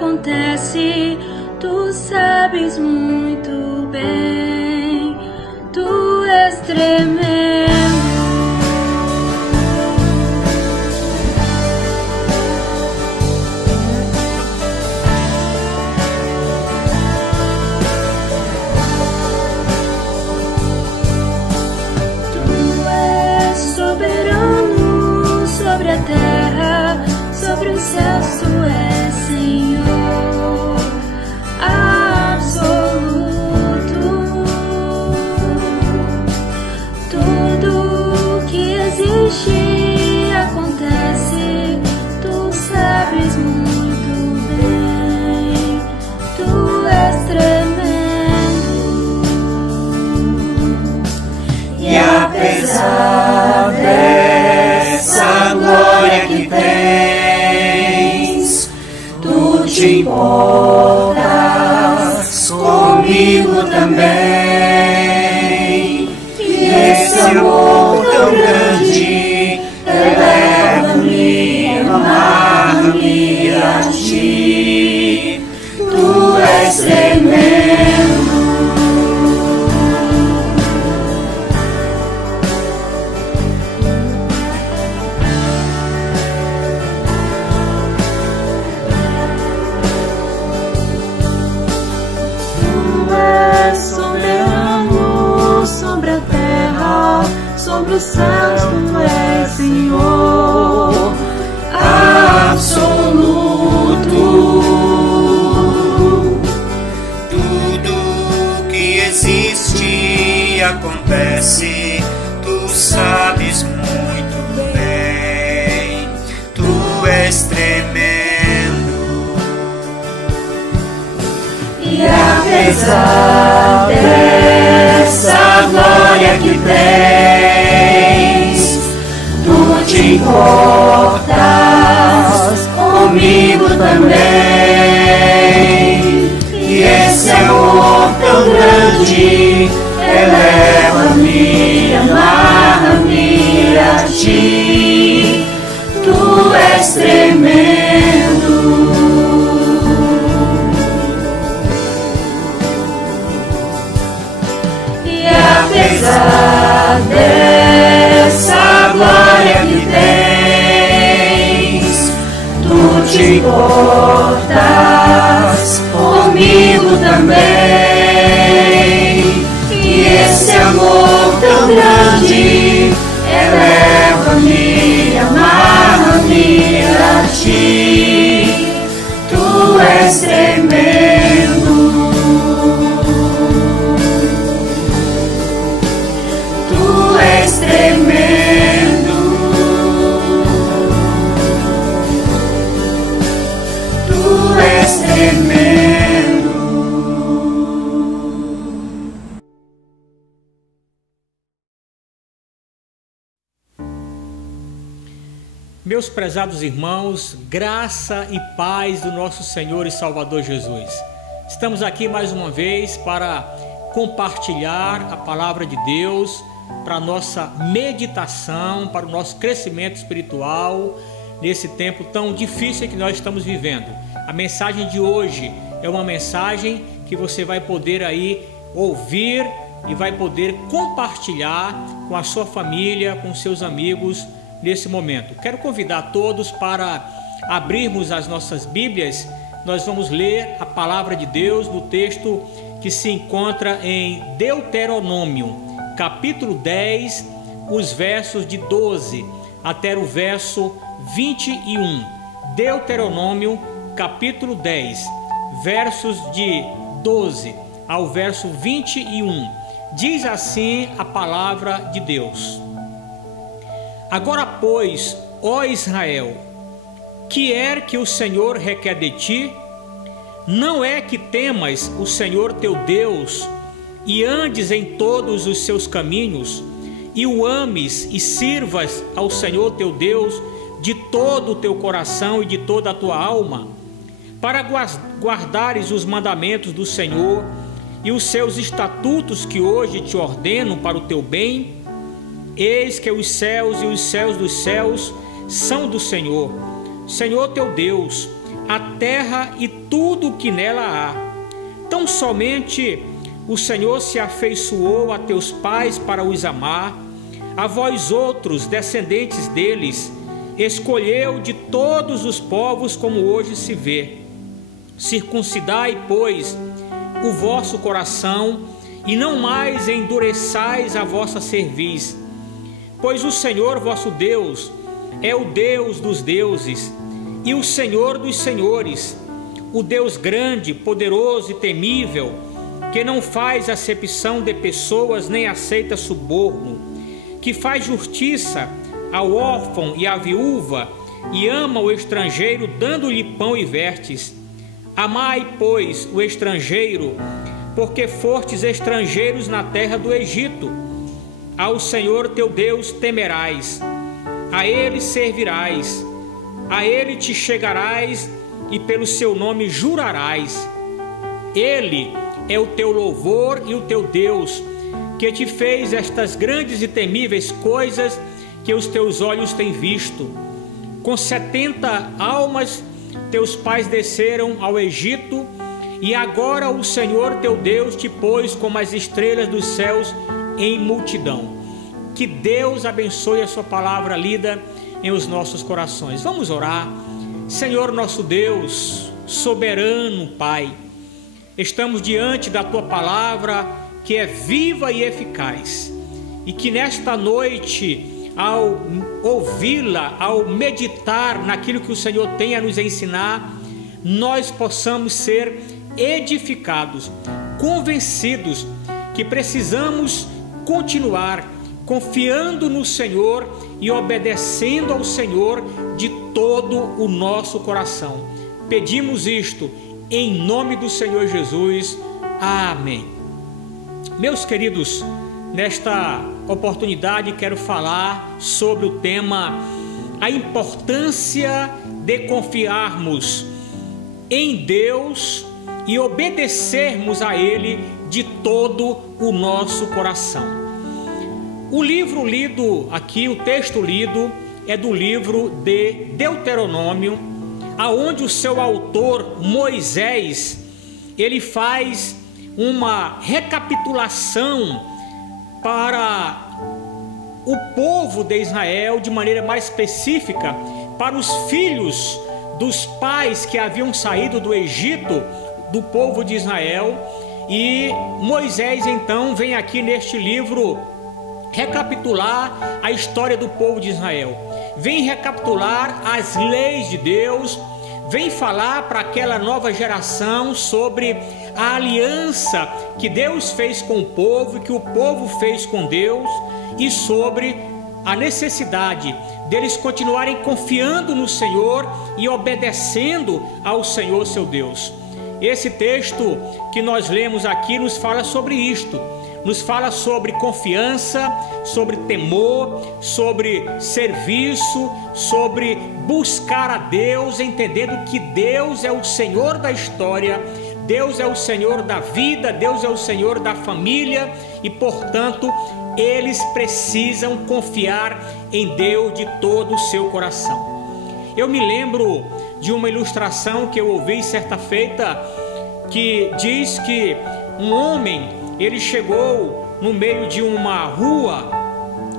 acontece, tu sabes muito bem, tu és tremendo. Sobre a terra, sobre os céus, tu és Senhor absoluto. Tudo que existe acontece, tu sabes muito bem, tu és tremendo. E apesar dessa glória que tens, tu te importas comigo também. E esse amor tão grande eleva-me, amar-me a ti. Tu és tremendo. Sobre os céus, tu és Senhor absoluto. Tudo que existe acontece, tu sabes muito bem, tu és tremendo. E apesar dessa glória que tens, tu te importas comigo também. E esse amor tão grande eleva-me, amarra-me a ti. Tu és tremendo. E apesar dessa glória que tens, tu te importas comigo também. E esse amor tão grande eleva-me, amarra-me a ti. Tu és tremendo. Tu és tremendo. Tu és tremendo. Meus prezados irmãos, graça e paz do nosso Senhor e Salvador Jesus. Estamos aqui mais uma vez para compartilhar a palavra de Deus, para a nossa meditação, para o nosso crescimento espiritual nesse tempo tão difícil que nós estamos vivendo. A mensagem de hoje é uma mensagem que você vai poder aí ouvir e vai poder compartilhar com a sua família, com seus amigos nesse momento. Quero convidar todos para abrirmos as nossas Bíblias. Nós vamos ler a palavra de Deus no texto que se encontra em Deuteronômio, capítulo 10, os versos de 12 até o verso 21. Deuteronômio, capítulo 10, versos de 12 ao verso 21. Diz assim a palavra de Deus: Agora, pois, ó Israel, que é que o Senhor requer de ti? Não é que temas o Senhor teu Deus e andes em todos os seus caminhos, e o ames e sirvas ao Senhor teu Deus de todo o teu coração e de toda a tua alma, para guardares os mandamentos do Senhor e os seus estatutos que hoje te ordeno para o teu bem? Eis que os céus e os céus dos céus são do Senhor, Senhor teu Deus. a terra e tudo o que nela há. Tão somente o Senhor se afeiçoou a teus pais para os amar, a vós outros, descendentes deles, escolheu de todos os povos como hoje se vê. Circuncidai, pois, o vosso coração e não mais endureçais a vossa cerviz, pois o Senhor vosso Deus é o Deus dos deuses e o Senhor dos senhores, o Deus grande, poderoso e temível, que não faz acepção de pessoas nem aceita suborno, que faz justiça ao órfão e à viúva e ama o estrangeiro, dando-lhe pão e vestes. Amai, pois, o estrangeiro, porque fostes estrangeiros na terra do Egito. Ao Senhor teu Deus temerás, a Ele servirás, a Ele te chegarás e pelo seu nome jurarás. Ele é o teu louvor e o teu Deus, que te fez estas grandes e temíveis coisas que os teus olhos têm visto. Com 70 almas teus pais desceram ao Egito, e agora o Senhor teu Deus te pôs como as estrelas dos céus em multidão. Que Deus abençoe a sua palavra lida em os nossos corações. Vamos orar. Senhor nosso Deus, soberano Pai, estamos diante da tua palavra que é viva e eficaz, e que nesta noite, ao ouvi-la, ao meditar naquilo que o Senhor tem a nos ensinar, nós possamos ser edificados, convencidos que precisamos continuar confiando no Senhor e obedecendo ao Senhor de todo o nosso coração. Pedimos isto em nome do Senhor Jesus. Amém. Meus queridos, nesta oportunidade quero falar sobre o tema a importância de confiarmos em Deus e obedecermos a Ele de todo o nosso coração. O livro lido aqui, o texto lido, é do livro de Deuteronômio, aonde o seu autor Moisés, ele faz uma recapitulação para o povo de Israel, de maneira mais específica, para os filhos dos pais que haviam saído do Egito, do povo de Israel. E Moisés então vem aqui neste livro recapitular a história do povo de Israel, vem recapitular as leis de Deus, vem falar para aquela nova geração sobre a aliança que Deus fez com o povo e que o povo fez com Deus, e sobre a necessidade deles continuarem confiando no Senhor e obedecendo ao Senhor seu Deus. Esse texto que nós lemos aqui nos fala sobre isto, nos fala sobre confiança, sobre temor, sobre serviço, sobre buscar a Deus, entendendo que Deus é o Senhor da história, Deus é o Senhor da vida, Deus é o Senhor da família e, portanto, eles precisam confiar em Deus de todo o seu coração. Eu me lembro de uma ilustração que eu ouvi certa feita, que diz que um homem, ele chegou no meio de uma rua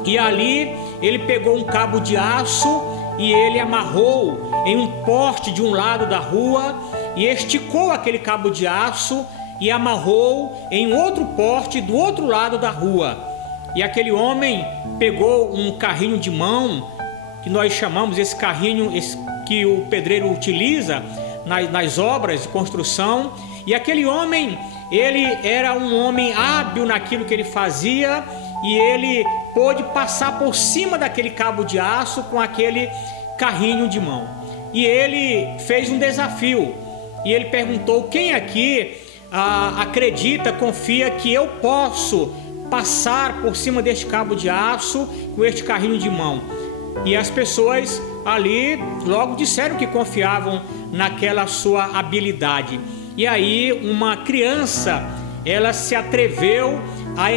e ali ele pegou um cabo de aço e ele amarrou em um poste de um lado da rua e esticou aquele cabo de aço e amarrou em outro poste do outro lado da rua. E aquele homem pegou um carrinho de mão, que nós chamamos esse carrinho que o pedreiro utiliza nas obras de construção, e aquele homem, ele era um homem hábil naquilo que ele fazia e ele pôde passar por cima daquele cabo de aço com aquele carrinho de mão. E ele fez um desafio e ele perguntou: quem aqui acredita, confia que eu posso passar por cima deste cabo de aço com este carrinho de mão? E as pessoas ali logo disseram que confiavam naquela sua habilidade. E aí uma criança, ela se atreveu a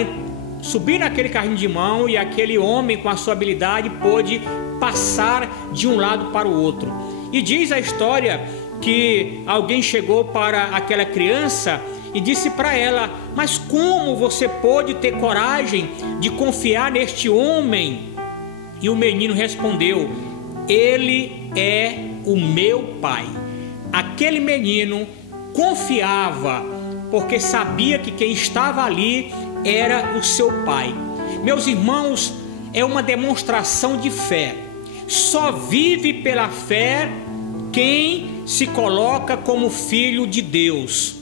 subir naquele carrinho de mão e aquele homem com a sua habilidade pôde passar de um lado para o outro. E diz a história que alguém chegou para aquela criança e disse para ela: mas como você pôde ter coragem de confiar neste homem? E o menino respondeu: ele é o meu pai. Aquele menino confiava, porque sabia que quem estava ali era o seu pai. Meus irmãos, é uma demonstração de fé. Só vive pela fé quem se coloca como filho de Deus.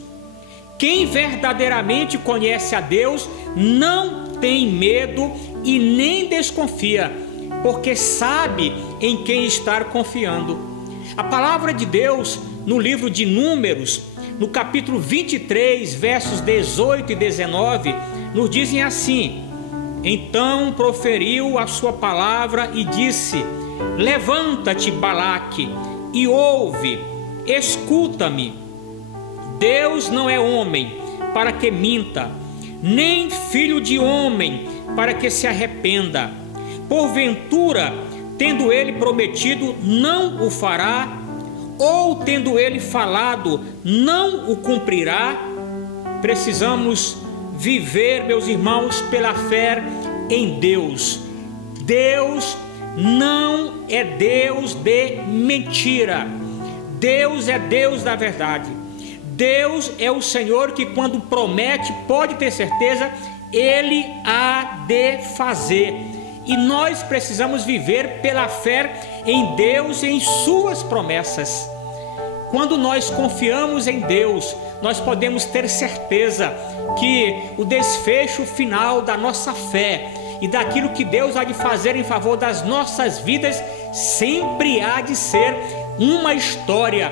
Quem verdadeiramente conhece a Deus não tem medo e nem desconfia, porque sabe em quem estar confiando. A palavra de Deus no livro de Números, no capítulo 23, versos 18 e 19, nos dizem assim: então proferiu a sua palavra e disse: levanta-te, Balaque, e ouve, escuta-me. Deus não é homem para que minta, nem filho de homem para que se arrependa. Porventura, tendo ele prometido, não o fará? Ou tendo ele falado, não o cumprirá? Precisamos viver, meus irmãos, pela fé em Deus. Deus não é Deus de mentira. Deus é Deus da verdade. Deus é o Senhor que, quando promete, pode ter certeza, Ele há de fazer. E nós precisamos viver pela fé em Deus e em suas promessas. Quando nós confiamos em Deus, nós podemos ter certeza que o desfecho final da nossa fé e daquilo que Deus há de fazer em favor das nossas vidas sempre há de ser uma história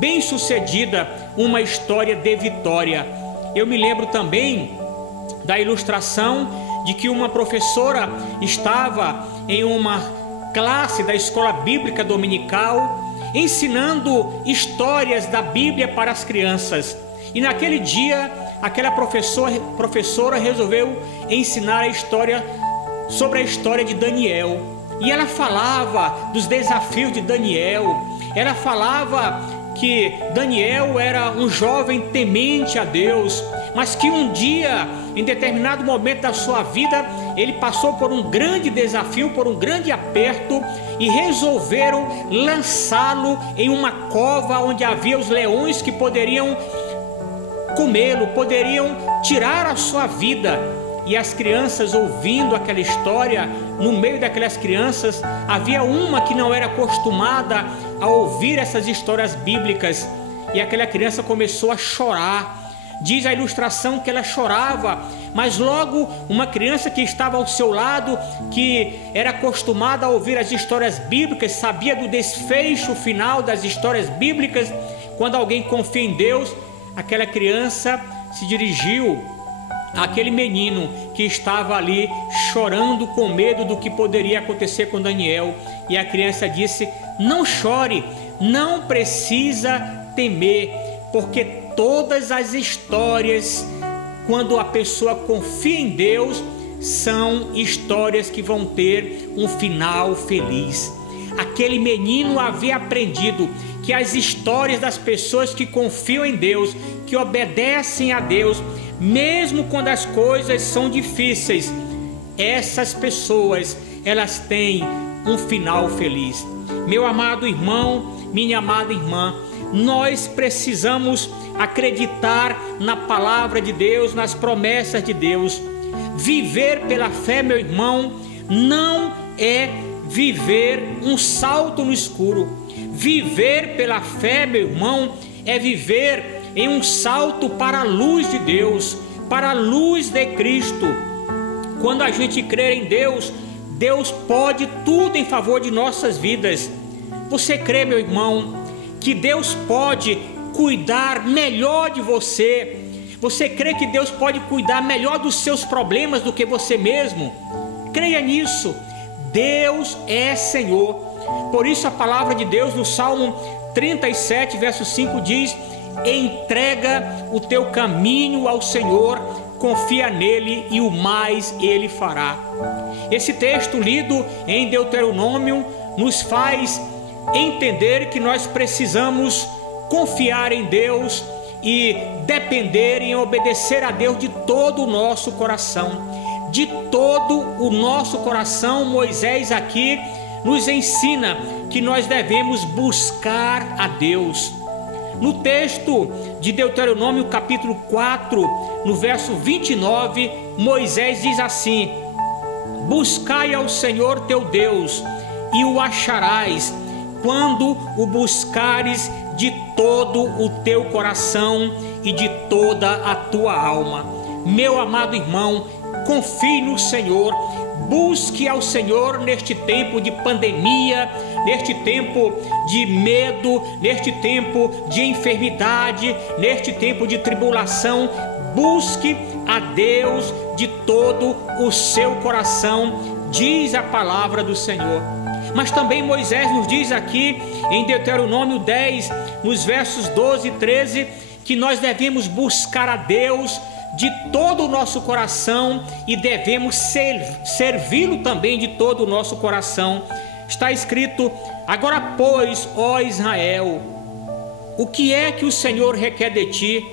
bem-sucedida, uma história de vitória. Eu me lembro também da ilustração de que uma professora estava em uma classe da escola bíblica dominical ensinando histórias da Bíblia para as crianças. E naquele dia, aquela professora resolveu ensinar sobre a história de Daniel. E ela falava dos desafios de Daniel. Ela falava que Daniel era um jovem temente a Deus, mas que um dia, em determinado momento da sua vida, ele passou por um grande desafio, por um grande aperto, e resolveram lançá-lo em uma cova onde havia os leões que poderiam comê-lo, poderiam tirar a sua vida. E as crianças, ouvindo aquela história, no meio daquelas crianças havia uma que não era acostumada a ouvir essas histórias bíblicas, e aquela criança começou a chorar. Diz a ilustração que ela chorava, mas logo uma criança que estava ao seu lado, que era acostumada a ouvir as histórias bíblicas, sabia do desfecho final das histórias bíblicas. Quando alguém confia em Deus, aquela criança se dirigiu àquele menino que estava ali chorando com medo do que poderia acontecer com Daniel, e a criança disse: não chore, não precisa temer, porque todas as histórias, quando a pessoa confia em Deus, são histórias que vão ter um final feliz. Aquele menino havia aprendido que as histórias das pessoas que confiam em Deus, que obedecem a Deus, mesmo quando as coisas são difíceis, essas pessoas, elas têm um final feliz. Meu amado irmão, minha amada irmã, nós precisamos acreditar na palavra de Deus, nas promessas de Deus. Viver pela fé, meu irmão, não é viver um salto no escuro. Viver pela fé, meu irmão, é viver em um salto para a luz de Deus, para a luz de Cristo. Quando a gente crer em Deus, Deus pode tudo em favor de nossas vidas. Você crê, meu irmão, que Deus pode cuidar melhor de você? Você crê que Deus pode cuidar melhor dos seus problemas do que você mesmo? Creia nisso. Deus é Senhor. Por isso a palavra de Deus no Salmo 37, verso 5 diz: entrega o teu caminho ao Senhor, confia nele e o mais ele fará. Esse texto lido em Deuteronômio nos faz entender que nós precisamos confiar em Deus e depender e obedecer a Deus de todo o nosso coração. De todo o nosso coração, Moisés aqui nos ensina que nós devemos buscar a Deus. No texto de Deuteronômio capítulo 4, no verso 29, Moisés diz assim: buscai ao Senhor teu Deus e o acharás, quando o buscares de todo o teu coração e de toda a tua alma. Meu amado irmão, confie no Senhor, busque ao Senhor neste tempo de pandemia, neste tempo de medo, neste tempo de enfermidade, neste tempo de tribulação. Busque a Deus de todo o seu coração, diz a palavra do Senhor. Mas também Moisés nos diz aqui em Deuteronômio 10, nos versos 12 e 13, que nós devemos buscar a Deus de todo o nosso coração e devemos servi-lo também de todo o nosso coração. Está escrito: agora pois, ó Israel, o que é que o Senhor requer de ti?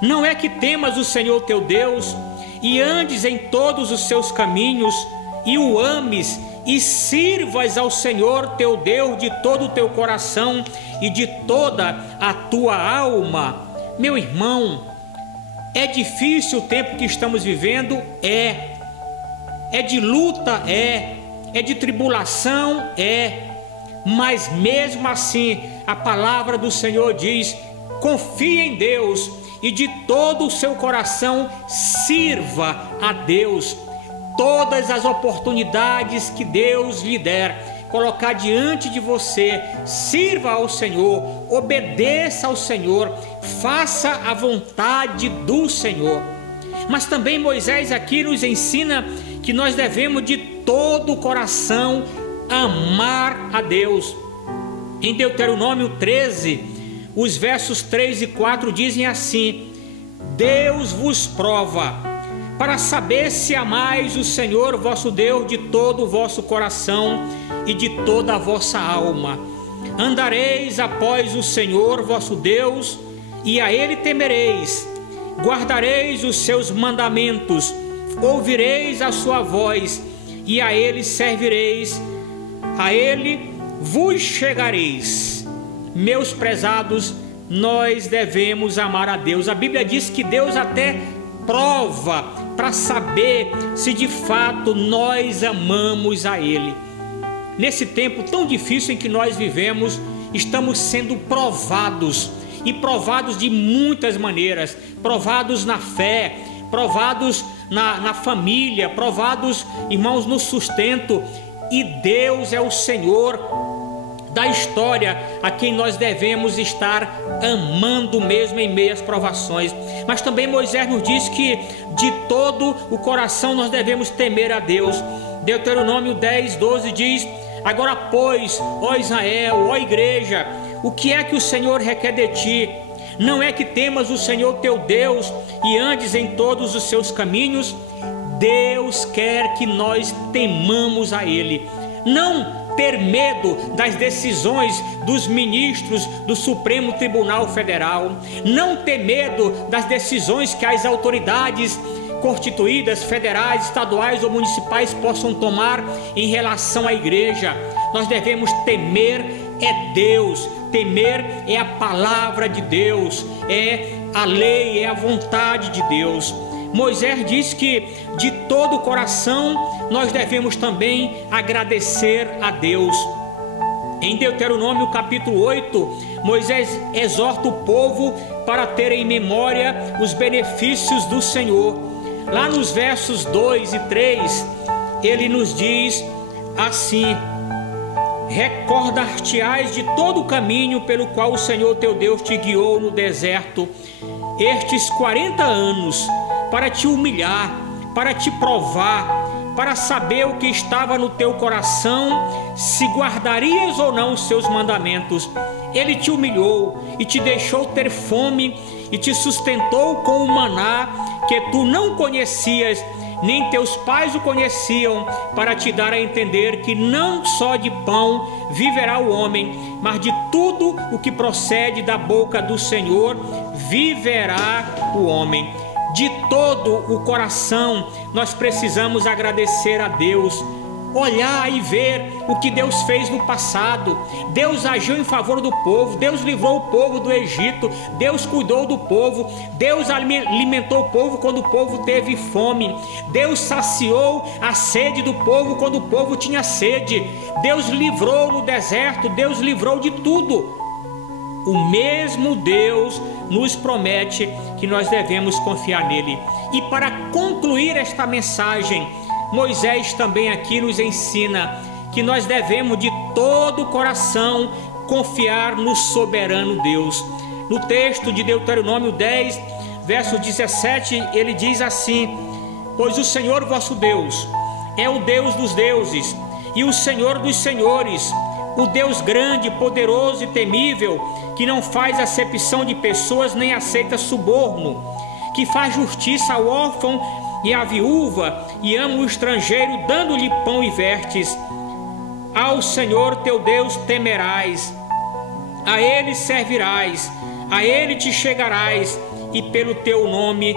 Não é que temas o Senhor teu Deus e andes em todos os seus caminhos e o ames e sirvas ao Senhor teu Deus de todo o teu coração e de toda a tua alma? Meu irmão, é difícil o tempo que estamos vivendo? É de luta? É de tribulação? Mas mesmo assim, a palavra do Senhor diz: confie em Deus e de todo o seu coração sirva a Deus. Todas as oportunidades que Deus lhe der, colocar diante de você, sirva ao Senhor, obedeça ao Senhor, faça a vontade do Senhor. Mas também Moisés aqui nos ensina que nós devemos de todo o coração amar a Deus. Em Deuteronômio 13, os versos 3 e 4 dizem assim: Deus vos prova para saber se amais o Senhor vosso Deus de todo o vosso coração e de toda a vossa alma. Andareis após o Senhor vosso Deus e a Ele temereis, guardareis os seus mandamentos, ouvireis a sua voz e a Ele servireis, a Ele vos chegareis. Meus prezados, nós devemos amar a Deus. A Bíblia diz que Deus até prova para saber se de fato nós amamos a Ele. Nesse tempo tão difícil em que nós vivemos, estamos sendo provados, e provados de muitas maneiras, provados na fé, provados na família, provados, irmãos, no sustento. E Deus é o Senhor da história a quem nós devemos estar amando mesmo em meio às provações. Mas também Moisés nos diz que de todo o coração nós devemos temer a Deus. Deuteronômio 10, 12 diz: agora pois, ó Israel, ó igreja, o que é que o Senhor requer de ti? Não é que temas o Senhor teu Deus e andes em todos os seus caminhos? Deus quer que nós temamos a Ele. Não ter medo das decisões dos ministros do Supremo Tribunal Federal, não ter medo das decisões que as autoridades constituídas, federais, estaduais ou municipais possam tomar em relação à igreja. Nós devemos temer Deus, temer a palavra de Deus, a lei, a vontade de Deus. Moisés diz que de todo o coração nós devemos também agradecer a Deus. Em Deuteronômio capítulo 8, Moisés exorta o povo para ter em memória os benefícios do Senhor. Lá nos versos 2 e 3, ele nos diz assim: recordar-te-ás de todo o caminho pelo qual o Senhor teu Deus te guiou no deserto estes 40 anos, para te humilhar, para te provar, para saber o que estava no teu coração, se guardarias ou não os seus mandamentos. Ele te humilhou e te deixou ter fome e te sustentou com o maná que tu não conhecias, nem teus pais o conheciam, para te dar a entender que não só de pão viverá o homem, mas de tudo o que procede da boca do Senhor viverá o homem. De todo o coração nós precisamos agradecer a Deus, olhar e ver o que Deus fez no passado. Deus agiu em favor do povo, Deus livrou o povo do Egito, Deus cuidou do povo, Deus alimentou o povo quando o povo teve fome, Deus saciou a sede do povo quando o povo tinha sede, Deus livrou no deserto, Deus livrou de tudo. O mesmo Deus nos promete que nós devemos confiar nele. E para concluir esta mensagem, Moisés também aqui nos ensina que nós devemos de todo o coração confiar no soberano Deus. No texto de Deuteronômio 10, verso 17, ele diz assim: pois o Senhor vosso Deus é o Deus dos deuses e o Senhor dos senhores, o Deus grande, poderoso e temível, que não faz acepção de pessoas nem aceita suborno, que faz justiça ao órfão e à viúva e ama o estrangeiro, dando-lhe pão e vertes. Ao Senhor teu Deus temerás, a Ele servirás, a Ele te chegarás e pelo teu nome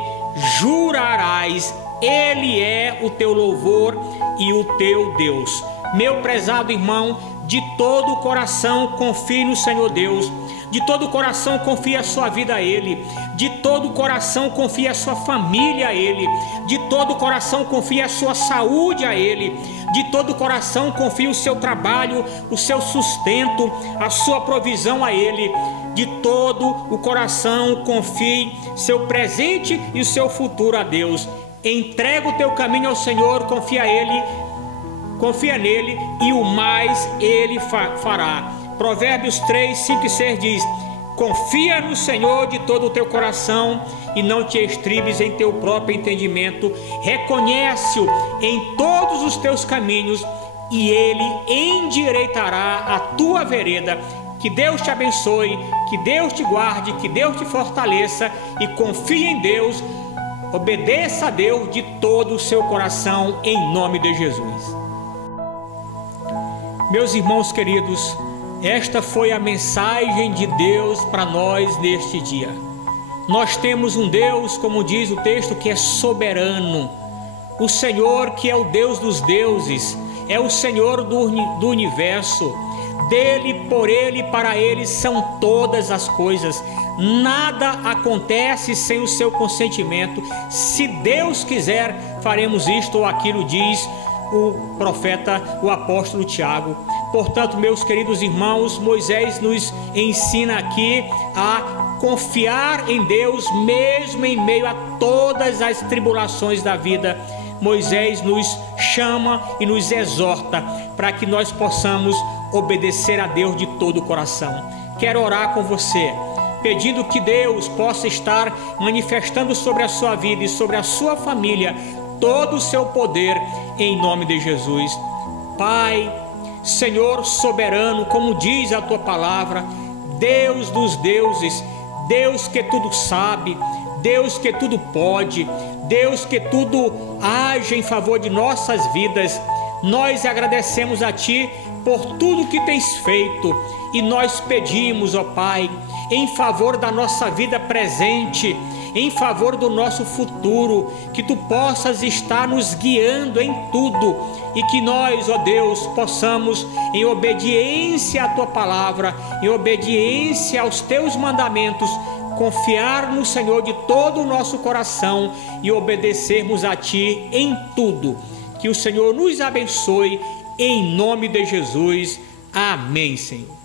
jurarás. Ele é o teu louvor e o teu Deus. Meu prezado irmão, de todo o coração confie no Senhor Deus. De todo o coração confie a sua vida a Ele. De todo o coração confie a sua família a Ele. De todo o coração confie a sua saúde a Ele. De todo o coração confie o seu trabalho, o seu sustento, a sua provisão a Ele. De todo o coração confie seu presente e o seu futuro a Deus. Entrega o teu caminho ao Senhor, confia nele e o mais Ele fará. Provérbios 3, 5 e 6 diz: confia no Senhor de todo o teu coração e não te estribes em teu próprio entendimento. Reconhece-o em todos os teus caminhos e Ele endireitará a tua vereda. Que Deus te abençoe, que Deus te guarde, que Deus te fortaleça e confie em Deus. Obedeça a Deus de todo o seu coração, em nome de Jesus. Meus irmãos queridos, esta foi a mensagem de Deus para nós neste dia. Nós temos um Deus, como diz o texto, que é soberano. O Senhor que é o Deus dos deuses, é o Senhor do universo. Dele, por Ele, para Ele são todas as coisas. Nada acontece sem o seu consentimento. Se Deus quiser, faremos isto ou aquilo, diz o profeta, o apóstolo Tiago. Portanto, meus queridos irmãos, Moisés nos ensina aqui a confiar em Deus, mesmo em meio a todas as tribulações da vida. Moisés nos chama e nos exorta para que nós possamos obedecer a Deus de todo o coração. Quero orar com você, pedindo que Deus possa estar manifestando sobre a sua vida e sobre a sua família todo o seu poder, em nome de Jesus. Pai, Senhor soberano, como diz a tua palavra, Deus dos deuses, Deus que tudo sabe, Deus que tudo pode, Deus que tudo age em favor de nossas vidas, nós agradecemos a Ti por tudo que tens feito e nós pedimos, ó Pai, em favor da nossa vida presente, em favor do nosso futuro, que Tu possas estar nos guiando em tudo e que nós, ó Deus, possamos, em obediência à Tua palavra, em obediência aos Teus mandamentos, confiar no Senhor de todo o nosso coração e obedecermos a Ti em tudo. Que o Senhor nos abençoe, em nome de Jesus. Amém, Senhor.